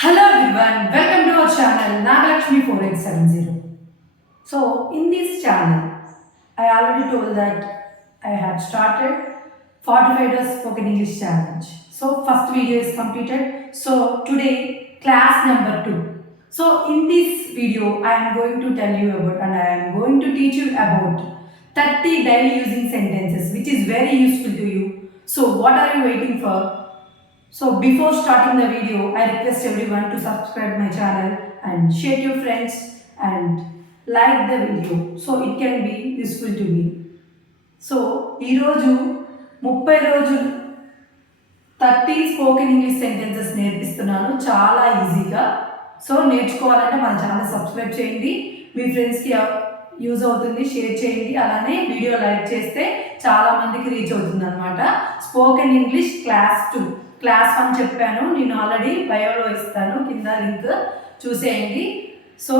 Hello everyone, welcome to our channel Nagalakshmi 4870. So in this channel, I already told that I had started 45 days spoken English challenge. So first video is completed. So today class number 2. So in this video, I am going to tell you about and I am going to teach you about 30 daily using sentences which is very useful to you. So what are you waiting for? So before starting the video, I request everyone to subscribe my channel and share to your friends and like the video so it can be useful to me. So ఈరోజు 30 రోజులు 30 spoken English sentences నేర్పిస్తున్నాను చాలా ఈజీగా. So నేర్చుకోవాలంటే మన channel subscribe చేయండి, మీ ఫ్రెండ్స్కి use అవుతుంది, share చేయండి, అలానే వీడియో లైక్ చేస్తే చాలామందికి రీచ్ అవుతుంది అనమాట. స్పోకెన్ ఇంగ్లీష్ క్లాస్ 2 క్లాస్ 1 చెప్పాను, నేను ఆల్రెడీ బయోలో ఇస్తాను, కింద లింక్ చూసేయండి. సో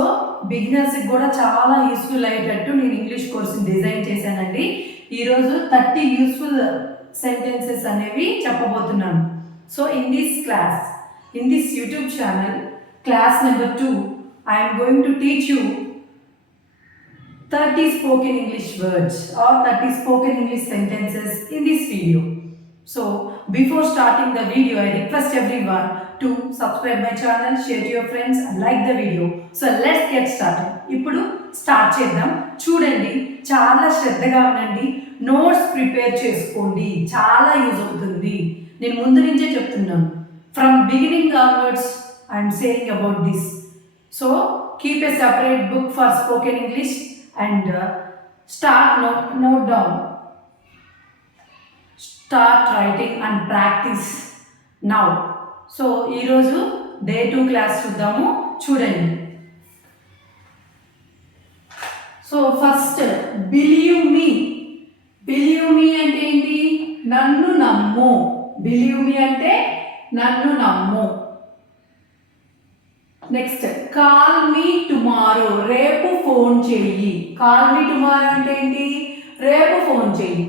బిగినర్స్కి కూడా చాలా యూస్ఫుల్ అయ్యేటట్టు నేను ఇంగ్లీష్ కోర్సుని డిజైన్ చేశానండి. ఈరోజు 30 యూస్ఫుల్ సెంటెన్సెస్ అనేవి చెప్పబోతున్నాను. So in this YouTube channel class number 2 I'm going to teach you 30 spoken English words or 30 spoken English sentences in this video. So before starting the video, I request everyone to subscribe my channel, share to your friends and like the video. So let's get started. ఇప్పుడు start చేద్దాం. చూడండి, చాలా శ్రద్ధగా ఉండండి, notes prepare చేసుకోండి, చాలా use అవుతుంది. నేను ముందు నుంచే చెప్తున్నాను, from beginning onwards I'm saying about this. So keep a separate book for spoken English and note down, start writing and practice now. So ee roju day 2 class chudamu, chudandi. So first, believe me ante enti, nannu nammu. Believe me ante nannu nammu. Next, call me tomorrow, రేపు phone చెయ్యి. Call me tomorrow అంటే ఏంటి? రేపు phone చెయ్యి.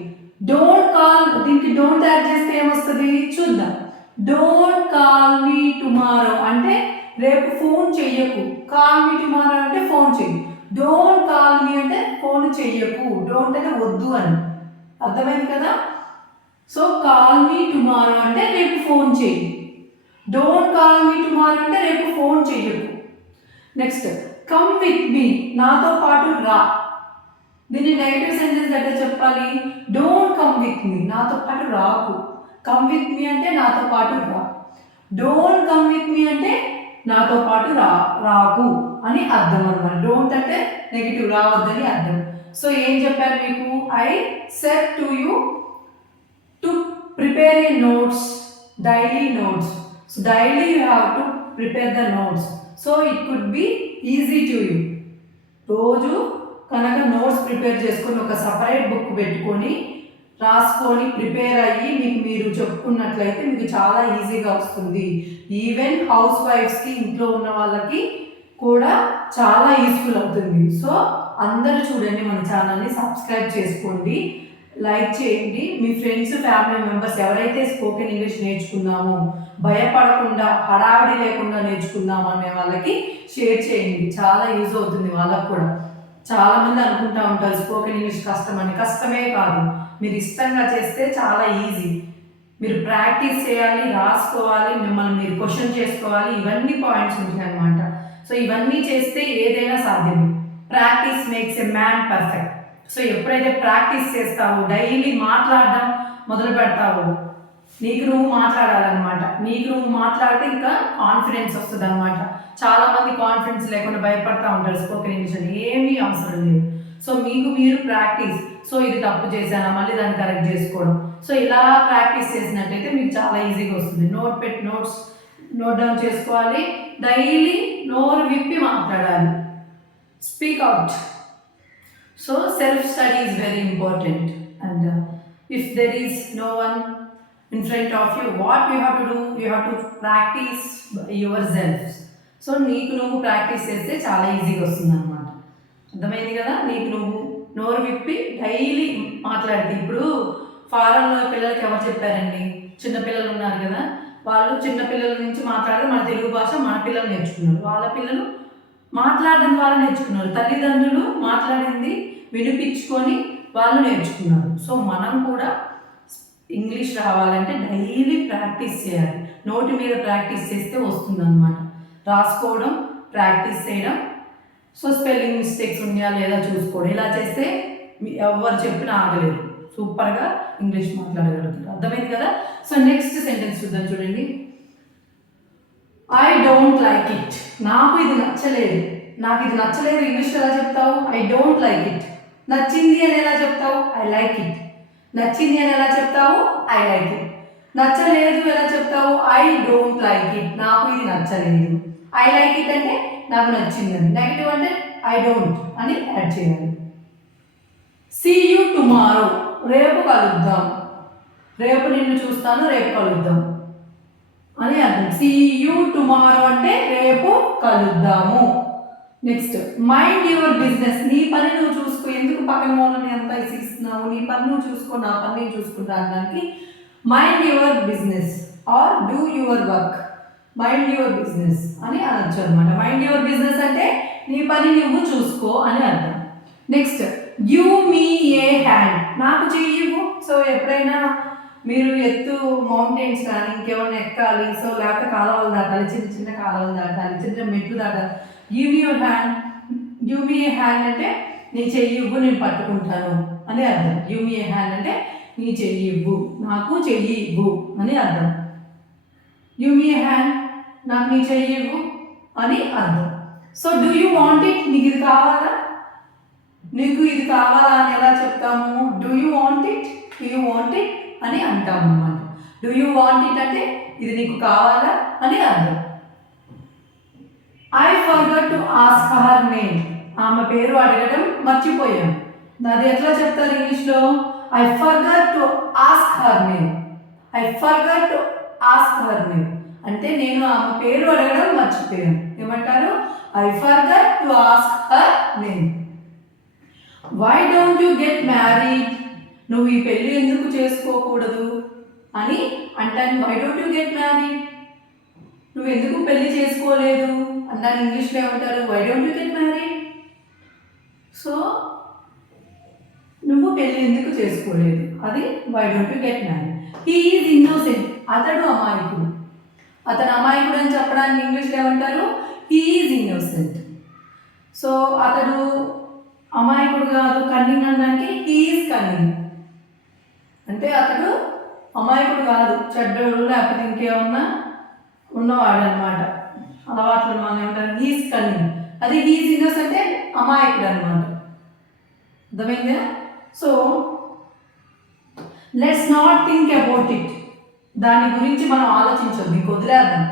Don't call, దీనికి don't add చేస్తే ఏమొస్తుంది చూద్దాం. డోంట్ కాల్ మీ టుమారో అంటే రేపు ఫోన్ చెయ్యకు. కాల్ మీ టుమారో అంటే ఫోన్ చెయ్యి. డోంట్ కాల్ మీ అంటే ఫోన్ చెయ్యకు. డోంట్ అంటే వద్దు అని, అర్థమైంది కదా? సో కాల్ మీ టుమారో అంటే రేపు ఫోన్ చెయ్యి. డోంట్ కాల్ మీ టుమారో అంటే రేపు ఫోన్ చెయ్యకు. నెక్స్ట్, కమ్ విత్ మీ, నాతో పాటు రా. దీన్ని నెగటివ్ సెంటెన్స్ అంటే చెప్పాలి. డోంట్ కమ్ విత్ మీ, నాతో పాటు రాకు. కమ్ విత్ మీ అంటే నాతో పాటు రా. డోంట్ కమ్ విత్ మీ అంటే నాతో పాటు రాకు అని అర్థం అన్నమాట. డోంట్ అంటే నెగిటివ్, రావద్దని అర్థం. సో ఏం చెప్పారు మీకు? I said to you to prepare A notes, daily notes. So daily you have to prepare the notes. So it could be easy to you. రోజు కనుక నోట్స్ ప్రిపేర్ చేసుకొని ఒక సపరేట్ బుక్ పెట్టుకొని రాసుకొని ప్రిపేర్ అయ్యి మీకు మీరు చెప్పుకున్నట్లయితే మీకు చాలా ఈజీగా వస్తుంది. ఈవెన్ హౌస్ వైఫ్స్కి, ఇంట్లో ఉన్న వాళ్ళకి కూడా చాలా యూస్ఫుల్ అవుతుంది. సో అందరూ చూడండి, మన ఛానల్ని సబ్స్క్రైబ్ చేసుకోండి, లైక్ చేయండి. మీ ఫ్రెండ్స్, ఫ్యామిలీ మెంబర్స్ ఎవరైతే స్పోకెన్ ఇంగ్లీష్ నేర్చుకున్నామో, భయపడకుండా, హడావిడి లేకుండా నేర్చుకుందాం అనే వాళ్ళకి షేర్ చేయండి, చాలా యూజ్ అవుతుంది వాళ్ళకు కూడా. చాలామంది అనుకుంటూ ఉంటారు స్పోకెన్ ఇంగ్లీష్ కష్టమని. కష్టమే కాదు, మీరు ఇష్టంగా చేస్తే చాలా ఈజీ. మీరు ప్రాక్టీస్ చేయాలి, రాసుకోవాలి, మిమ్మల్ని మీరు క్వశ్చన్ చేసుకోవాలి, ఇవన్నీ పాయింట్స్ ఉంటాయి అన్నమాట. సో ఇవన్నీ చేస్తే ఏదైనా సాధ్యమే. Practice makes a man perfect. So ఎప్పుడైతే ప్రాక్టీస్ చేస్తావో, డైలీ మాట్లాడడం మొదలు పెడతావో, నీకు నువ్వు మాట్లాడాలన్నమాట. నీకు నువ్వు మాట్లాడితే ఇంకా కాన్ఫిడెన్స్ వస్తుంది అనమాట. చాలామంది కాన్ఫిడెన్స్ లేకుండా భయపడతా ఉంటారు స్పోకెన్ ఇంగ్లీష్ అని. ఏమీ అవసరం లేదు. సో మీకు మీరు ప్రాక్టీస్. సో ఇది తప్పు చేశానా, మళ్ళీ దాన్ని కరెక్ట్ చేసుకోవడం. సో ఇలా ప్రాక్టీస్ చేసినట్టయితే మీకు చాలా ఈజీగా వస్తుంది. నోట్స్ నోట్ డౌన్ చేసుకోవాలి, డైలీ నోరు విప్పి మాట్లాడాలి, speak out. So self-study is very important, and if there is no one in front of you, what you have to do? You have to practice yourself. So నీకు నువ్వు practice చేస్తే చాలా ఈజీగా వస్తుంది అనమాట. అర్థమైంది కదా? నీకు నువ్వు నోరు విప్పి డైలీ మాట్లాడితే, ఇప్పుడు ఫారెన్లో పిల్లలకి ఎవరు చెప్పారండి? చిన్నపిల్లలు ఉన్నారు కదా, వాళ్ళు చిన్న పిల్లల నుంచి మాట్లాడితే మన తెలుగు భాష మన పిల్లలు నేర్చుకున్నారు, వాళ్ళ పిల్లలు మాట్లాడడం ద్వారా నేర్చుకున్నారు, తల్లిదండ్రులు మాట్లాడింది వినిపించుకొని వాళ్ళు నేర్చుకున్నారు. సో మనం కూడా ఇంగ్లీష్ రావాలంటే డైలీ ప్రాక్టీస్ చేయాలి. నోటి మీద ప్రాక్టీస్ చేస్తే వస్తుందన్నమాట. రాసుకోవడం, ప్రాక్టీస్ చేయడం, సో స్పెల్లింగ్ మిస్టేక్స్ ఉన్నాయా లేదా చూసుకోవడం. ఇలా చేస్తే ఎవరు చెప్పినా ఆగలేరు, సూపర్గా ఇంగ్లీష్ మాట్లాడగలుగుతారు. అర్థమైంది కదా. సో నెక్స్ట్ సెంటెన్స్ చూద్దాం, చూడండి. I don't like it. నాకు ఇది నచ్చలేదు. నాకు ఇది నచ్చలేదు ఇంగ్లీష్ ఎలా చెప్తావు? I don't like it. నచ్చింది అని ఎలా చెప్తావు? I like it. నచ్చింది అని ఎలా చెప్తావు? I like it. నచ్చలేదు ఎలా చెప్తావు? I don't like it. నాకు ఇది నచ్చలేదు. ఐ లైక్ ఇట్ అంటే నాకు నచ్చిందని. నెగిటివ్ అంటే ఐ డోంట్ అని యాడ్ చేయాలి. See you tomorrow. రేపు కలుద్దాం. రేపు నిన్ను చూస్తాను, రేపు కలుద్దాం అని అర్థం. సీ యూ టుమారో అంటే రేపు కలుద్దాము. Next, mind your business. నీ పని నువ్వు చూసుకో. ఎందుకు పక్కన వాళ్ళని ఎంత ఇస్తున్నావు? నీ పని నువ్వు చూసుకో, నా పని నేను చూసుకుంటా అనడానికి mind your business or do your work. Mind your business అని అనొచ్చు అనమాట. మైండ్ యువర్ బిజినెస్ అంటే నీ పని నువ్వు చూసుకో అని అర్థం. నెక్స్ట్, గివ్ మీ ఏ హ్యాండ్. నాకు చెయ్యవు. సో ఎప్పుడైనా మీరు ఎత్తు మౌంటైన్స్ కానీ ఇంకేమైనా ఎక్కాలి, సో లేకపోతే కాలువలు దాటాలి, చిన్న చిన్న కాలువలు దాటాలి, చిన్న చిన్న మెట్లు దాటాలి. Give me your hand. Give me A hand అంటే నీ చెయ్యి ఇవ్వు, నేను పట్టుకుంటాను అని అర్థం. గివ్ మీ ఏ హ్యాండ్ అంటే నీ చెయ్యి ఇవ్వు, నాకు చెయ్యి ఇవ్వు అని అర్థం. గివ్ మీ ఏ హ్యాండ్, నాకు నీ చెయ్యి ఇవ్వు అని అర్థం. So do you want it. నీకు ఇది కావాలా? నీకు ఇది కావాలా అని ఎలా చెప్తాము? Do you want it, do you want it అని అంటాము అన్నమాట. డూ యూ వాంట్ ఇట్ అంటే ఇది నీకు కావాలా అని అర్థం. I forgot to ask her name. ఆమె పేరు అడగడం మర్చిపోయాను. అది ఎట్లా చెప్తారు ఇంగ్లీష్లో? I forgot to ask her name. I forgot to ask her name అంటే నేను ఆమె పేరు అడగడం మర్చిపోయాను. ఏమంటారు? I forgot to ask her name. Why don't you get married. నువ్వు ఈ పెళ్ళి ఎందుకు చేసుకోకూడదు అని అంటాను. Why don't you get married. నువ్వు ఎందుకు పెళ్లి చేసుకోలేదు అన్నాను. ఇంగ్లీష్లో ఏమంటారు? Why don't you get married. So నువ్వు పెళ్ళి ఎందుకు చేసుకోలేదు, అది why don't you get married. He is innocent. అతడు అమాయకుడు. అతను అమాయకుడు అని చెప్పడానికి ఇంగ్లీష్లో ఏమంటారు? He is innocent. సో అతడు అమాయకుడు కాదు, కన్నింగ్ అనడానికి హీ ఈజ్ కన్నింగ్. అంటే అతడు అమాయకుడు కాదు, చెడ్డోడు లేకపోతే ఇంకేమన్నా ఉన్నవాడు అనమాట. అలవాట్లు మనం ఏమంటారు? He's cunning. అది హీస్ ఇన్నోసెంట్ అంటే అమాయకుడు అనమాట. అర్థమైందా? So let's not think about it. దాని గురించి మనం ఆలోచించొద్దు, ఇంక వదిలేద్దాం.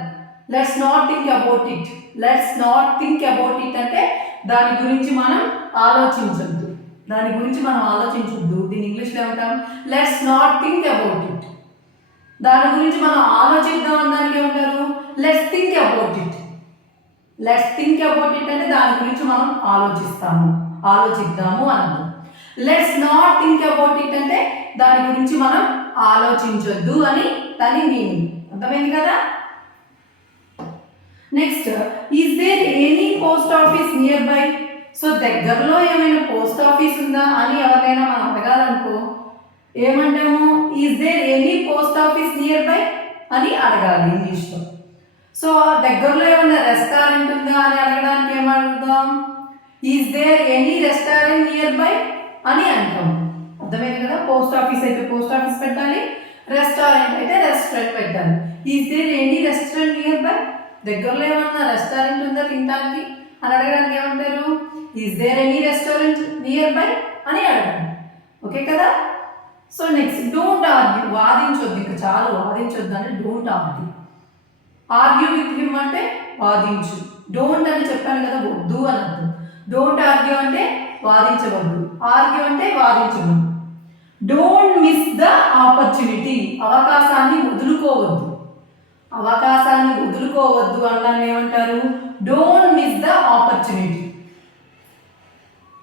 Let's not think about it. Let's not think about it అంటే దాని గురించి మనం ఆలోచించొద్దు. దాని గురించి మనం ఆలోచించొద్దు. దీని ఇంగ్లీష్లో ఏమంటాం? Let's not think about it. దాని గురించి మనం ఆలోచిద్దాం అనడానికి ఏమంటారు? Let's think about it. Let's think about it అంటే దాని గురించి మనం ఆలోచిద్దాము అన్నది. Let's not think about it అంటే దాని గురించి మనం ఆలోచించొద్దు అని దాని మీనింగ్. అర్థమైంది కదా. Next, is there any post office nearby. So దగ్గరలో ఏమైనా పోస్ట్ ఆఫీస్ ఉందా అని ఎవరైనా మనం అడగాలనుకో ఏమంటాము? Is there any post office nearby అని అడగాలి ఇంగ్లీష్లో. సో దగ్గరలో ఏమైనా రెస్టారెంట్ ఉందా అని అడగడానికి ఏమడుగుతాం? Is there any restaurant nearby అని అంటాం. అర్థమైంది కదా. పోస్ట్ ఆఫీస్ అయితే పోస్ట్ ఆఫీస్ పెట్టాలి, రెస్టారెంట్ అయితే రెస్టారెంట్ పెట్టాలి. Is there any restaurant nearby. దగ్గరలో ఏమన్నా రెస్టారెంట్ ఉందా తినడానికి అని అడగడానికి ఏమంటారు? Is there any restaurant nearby అని అడగండి. ఓకే కదా. So next, don't argue. వాదించొద్దు, ఇంకా చాలు వాదించొద్దు అంటే don't argue. Argue with him అంటే వాదించు. డోంట్ అని చెప్పాను కదా, వద్దు అని అర్థం. డోంట్ ఆర్గ్యూ అంటే వాదించవద్దు, ఆర్గ్యూ అంటే వాదించవద్దు. Don't miss the opportunity. అవకాశాన్ని వదులుకోవద్దు. అవకాశాన్ని వదులుకోవద్దు అన్నాను ఏమంటారు? Don't miss the opportunity.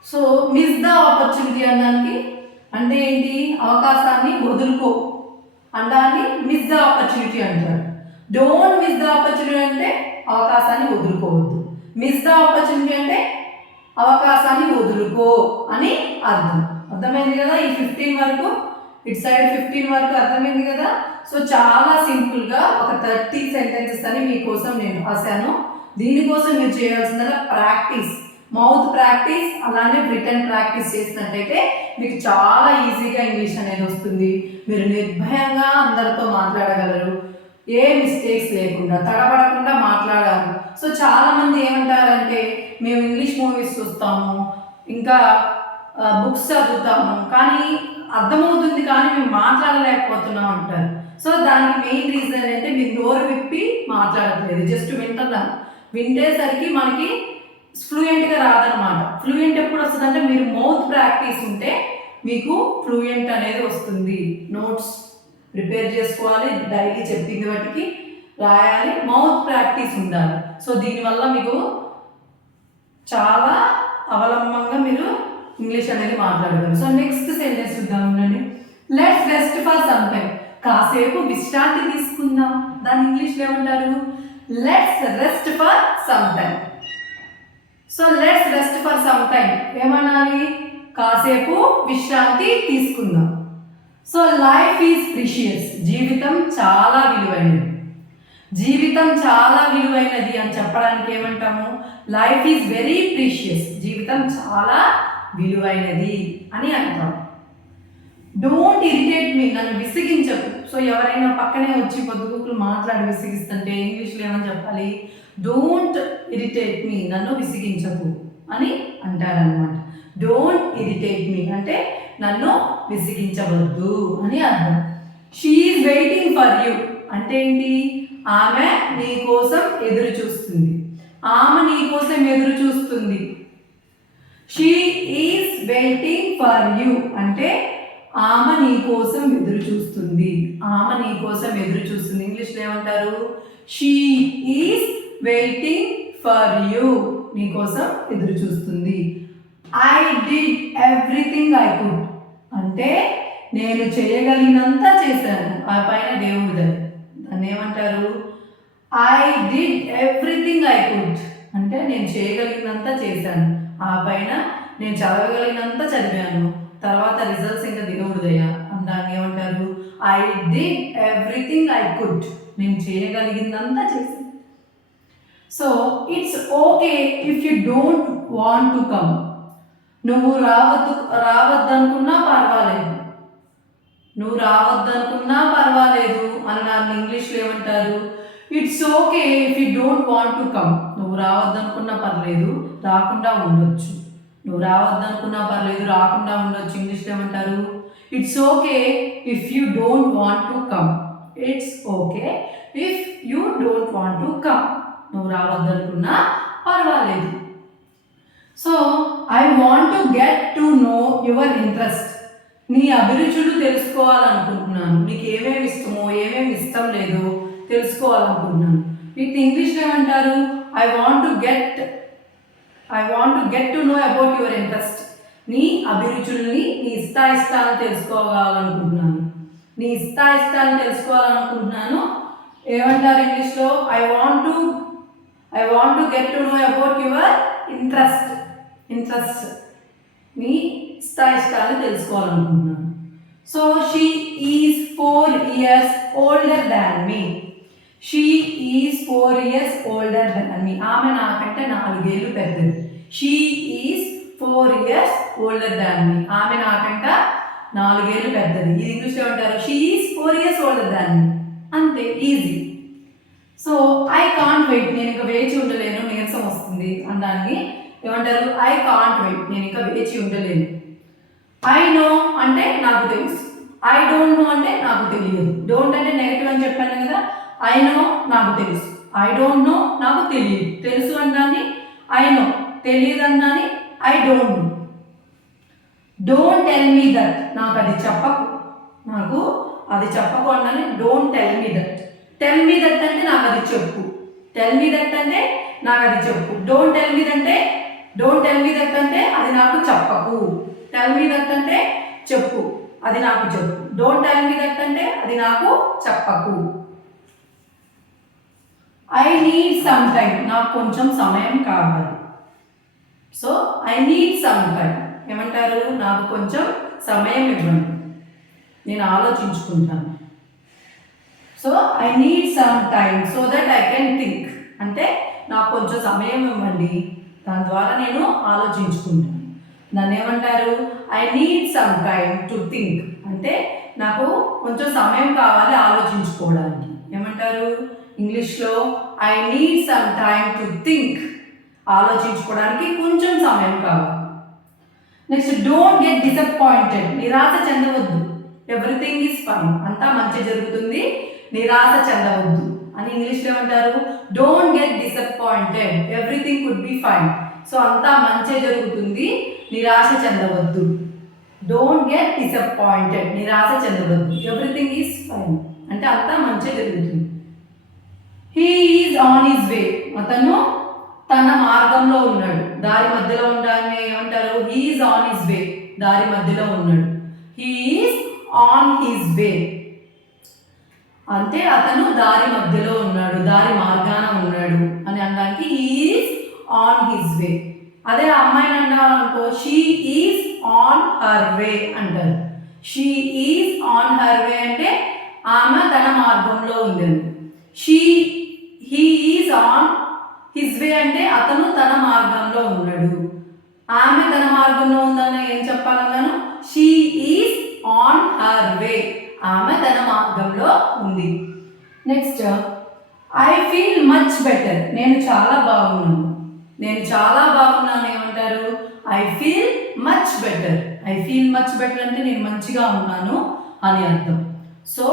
So miss the opportunity అనడానికి అంటే ఏంటి? అవకాశాన్ని వదులుకో అనడాన్ని మిస్ ద ఆపర్చునిటీ అంటారు. డోంట్ మిస్ ద ఆపర్చునిటీ అంటే అవకాశాన్ని వదులుకోవద్దు. మిస్ ద ఆపర్చునిటీ అంటే అవకాశాన్ని వదులుకో అని అర్థం. అర్థమైంది కదా? ఈ 15 వరకు, ఇటు సైడ్ 15 వరకు అర్థమైంది కదా? సో చాలా సింపుల్గా ఒక 30 సెంటెన్సెస్ అని మీకోసం నేను రాశాను. దీనికోసం మీరు చేయాల్సిందల్లా ప్రాక్టీస్, మౌత్ ప్రాక్టీస్, అలానే రిటర్న్ ప్రాక్టీస్ చేసినట్టయితే మీకు చాలా ఈజీగా ఇంగ్లీష్ అనేది వస్తుంది. మీరు నిర్భయంగా అందరితో మాట్లాడగలరు, ఏ మిస్టేక్స్ లేకుండా, తడబడకుండా మాట్లాడాలి. సో చాలామంది ఏమంటారంటే మేము ఇంగ్లీష్ మూవీస్ చూస్తాము, ఇంకా బుక్స్ చదువుతాము, కానీ అర్థమవుతుంది కానీ మేము మాట్లాడలేకపోతున్నాం అంటారు. సో దానికి మెయిన్ రీజన్ ఏంటంటే మీరు నోరు విప్పి మాట్లాడట్లేదు, జస్ట్ వింటున్నాను. వింటేసరికి మనకి ఫ్లూయెంట్గా రాదనమాట. ఫ్లూయెంట్ ఎప్పుడు వస్తుంది అంటే మీరు మౌత్ ప్రాక్టీస్ ఉంటే మీకు ఫ్లూయెంట్ అనేది వస్తుంది. నోట్స్ ప్రిపేర్ చేసుకోవాలి, డైలీ చెప్పింది వాటికి రాయాలి, మౌత్ ప్రాక్టీస్ ఉండాలి. సో దీనివల్ల మీకు చాలా అవలంబనంగా మీరు ఇంగ్లీష్ అనేది మాట్లాడగలరు. సో నెక్స్ట్ సెంటెన్స్ చూద్దాం. Let's rest for some time. కాసేపు విశ్రాంతి తీసుకుందాం. దాన్ని ఇంగ్లీష్లో ఏమంటారు? Let's rest for some time. So let's rest for some time ఏమనాలి? కాసేపు విశ్రాంతి తీసుకుందాం. So life is precious. జీవితం చాలా విలువైనది. జీవితం చాలా విలువైనది అని చెప్పడానికి ఏమంటాము? Life is very precious. జీవితం చాలా విలువైనది అని అంటాం. Don't irritate me. నన్ను విసిగించకు. సో ఎవరైనా పక్కనే వచ్చి పొద్దుగుకులు మాట్లాడి విసిగిస్తుంటే ఇంగ్లీష్లో ఏమని చెప్పాలి? Don't irritate me. నన్ను విసిగించకు అని అంటారనమాట. డోంట్ ఇరిటేట్ మీ అంటే నన్ను విసిగించవద్దు అని అర్థం. She is waiting for you అంటే ఏంటి? ఆమె నీ కోసం ఎదురు చూస్తుంది. ఆమె నీ కోసం ఎదురు చూస్తుంది. She is waiting for you అంటే ఆమె నీ కోసం ఎదురు చూస్తుంది. ఆమె నీ కోసం ఎదురు చూస్తుంది. ఇంగ్లీష్లో ఏమంటారు? She is waiting for you. నీ కోసం ఎదురు చూస్తుంది. I did everything I could అంటే నేను చేయగలిగినంత చేశాను. ఆ పైన దేవుడు దాన్ని ఏమంటారు? I did everything I could అంటే నేను చేయగలిగినంత చేశాను. ఆ పైన నేను చదవగలిగినంత చదివాను. తర్వాత రిజల్ట్స్ ఇంకా దేవుడు దయ. దాన్ని ఏమంటారు? I did everything I could. నేను చేయగలిగినంత చేశాను. So it's okay if you don't want to come. నువ్వు రావద్దనుకున్నా పర్వాలేదు. నువ్వు రావద్దనుకున్నా పర్వాలేదు అని నన్ను ఇంగ్లీష్లో ఏమంటారు? It's okay if you don't want to come. నువ్వు రావద్దనుకున్నా పర్లేదు, రాకుండా ఉండొచ్చు. నువ్వు రావద్దనుకున్నా పర్లేదు, రాకుండా ఉండొచ్చు. ఇంగ్లీష్లో ఏమంటారు? It's okay if you don't want to come. It's okay if you don't want to come. నువ్వు రావద్దనుకున్నా పర్వాలేదు. So I want to get to no your interest. నీ అభిరుచులు తెలుసుకోవాలనుకుంటున్నాను. నీకు ఏమేమి ఇష్టమో ఏమేమి ఇష్టం లేదో తెలుసుకోవాలనుకుంటున్నాను. వీటిని ఇంగ్లీష్లో ఏమంటారు? I want to get to know about your interest. నీ అభిరుచుల్ని, నీ ఇష్టాయిష్టాలను తెలుసుకోవాలనుకుంటున్నాను. నీ ఇష్టాయిష్టాలను తెలుసుకోవాలనుకుంటున్నాను ఏమంటారు ఇంగ్లీష్లో? I want to get to know about your interest. నీ ఇష్టాయిష్టాలను తెలుసుకోవాలనుకుంటున్నాను. So she is 4 years older than me. She is 4 years older than me. ఆమె నాకంటే 4 ఏళ్ళు పెద్దది. She is 4 years older than me. ఆమె నాకంట 4 ఏళ్ళు పెద్దది. ఇది ఇంగ్లీష్లో ఏమంటారు? She is 4 years older than me. అంతే, easy. So I can't wait. నేను ఇంకా వేచి ఉండలేను, నీరసం వస్తుంది అనడానికి ఏమంటారు? I can't wait. నేను ఇంకా వేచి ఉండలేను. ఐ నో అంటే నాకు తెలుసు. ఐ డోంట్ నో అంటే నాకు తెలియదు. డోంట్ అంటే నెగటివ్ అని చెప్పాను కదా. ఐ నో నాకు తెలుసు. ఐ డోంట్ నో నాకు తెలియదు. తెలుసు అన్నాన్ని ఐ నో, తెలియదు అన్నాన్ని I don't know. Don't tell me that. నాకు అది చెప్పకు అన్నాన్ని don't tell me that. Tell me that అంటే నాకు అది చెప్పు. టెల్ మీ దట్ అంటే నాకు అది చెప్పు. డోంట్ టెల్ మీ దట్ అంటే అది నాకు చెప్పకు. టెల్ మీ దట్ అంటే చెప్పు, అది నాకు చెప్పు. డోంట్ టెల్ మీ దట్ అంటే అది నాకు చెప్పకు. ఐ నీడ్ సమ్ టైం, నాకు కొంచెం సమయం కావాలి. So I need some time ఏమంటారు, నాకు కొంచెం సమయం ఇవ్వండి, నేను ఆలోచించుకుంటాను. So I need some time so that I can think, అంటే నాకు కొంచెం సమయం ఇవ్వండి, దాని ద్వారా నేను ఆలోచించుకుంటాను. దాన్ని ఏమంటారు, I need some time to think, అంటే నాకు కొంచెం సమయం కావాలి ఆలోచించుకోవడానికి. ఏమంటారు ఇంగ్లీష్లో, I need some time to think, ఆలోచించుకోవడానికి కొంచెం సమయం కావాలి. నెక్స్ట్, డోంట్ గెట్ డిసప్పాయింటెడ్, నిరాశ చెందవద్దు. ఎవ్రీథింగ్ ఈజ్ ఫైన్, అంతా మంచి జరుగుతుంది, నిరాశ చెందవద్దు అని ఇంగ్లీష్లో ఏమంటారు, don't get disappointed, everything could be fine. So అంతా మంచి జరుగుతుంది, నిరాశ చెందవద్దు. డోంట్ గెట్ డిసప్పాయింటెడ్, నిరాశ చెందవద్దు. ఎవ్రీథింగ్ ఈజ్ ఫైన్ అంటే అంతా మంచి జరుగుతుంది. హీ ఈజ్ ఆన్ హిస్ వే, అతను తన మార్గంలో ఉన్నాడు, దారి మధ్యలో ఉండాలని ఏమంటారు, హీ ఈజ్ ఆన్ హిస్ వే, దారి మధ్యలో ఉన్నాడు. He is on his way అంటే అతను దారి మధ్యలో ఉన్నాడు, దారి మార్గాన ఉన్నాడు అని అనడానికి he is on his way. అదే అమ్మాయిని అన్నాం అనుకో, she is on her way అంటారు. She is on her way అంటే ఆమె తన మార్గంలో ఉంది. He is on his way అంటే అతను తన మార్గంలో ఉన్నాడు. ఆమె తన మార్గంలో ఉందని ఏం చెప్పాలన్నాను, she is on her way, ఆమె తన మార్గంలో ఉంది. Next, I feel much better, నేను చాలా బాగున్నాను. నేను చాలా బాగున్నాను ఏమంటారు, I feel much better. I feel much better అంటే నేను మంచిగా ఉన్నాను అని అర్థం. సో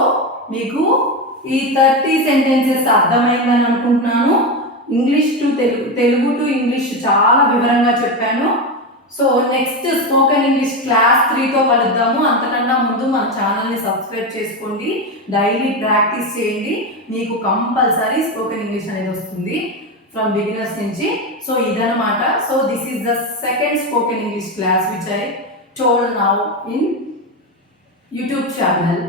మీకు ఈ 30 సెంటెన్సెస్ అర్థమైందని అనుకుంటున్నాను. English to Telugu to English చాలా వివరంగా చెప్పాను. So next spoken English class 3తో కలుద్దాము. అంతకన్నా ముందు మన ఛానల్ని సబ్స్క్రైబ్ చేసుకోండి, డైలీ ప్రాక్టీస్ చేయండి, మీకు కంపల్సరీ స్పోకెన్ ఇంగ్లీష్ అనేది వస్తుంది ఫ్రమ్ బిగినర్స్ నుంచి. సో ఇదనమాట. So this is the second spoken English class which I told now in YouTube channel.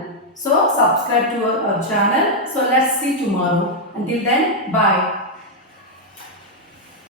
So subscribe to our channel. So let's see tomorrow. Until then, bye.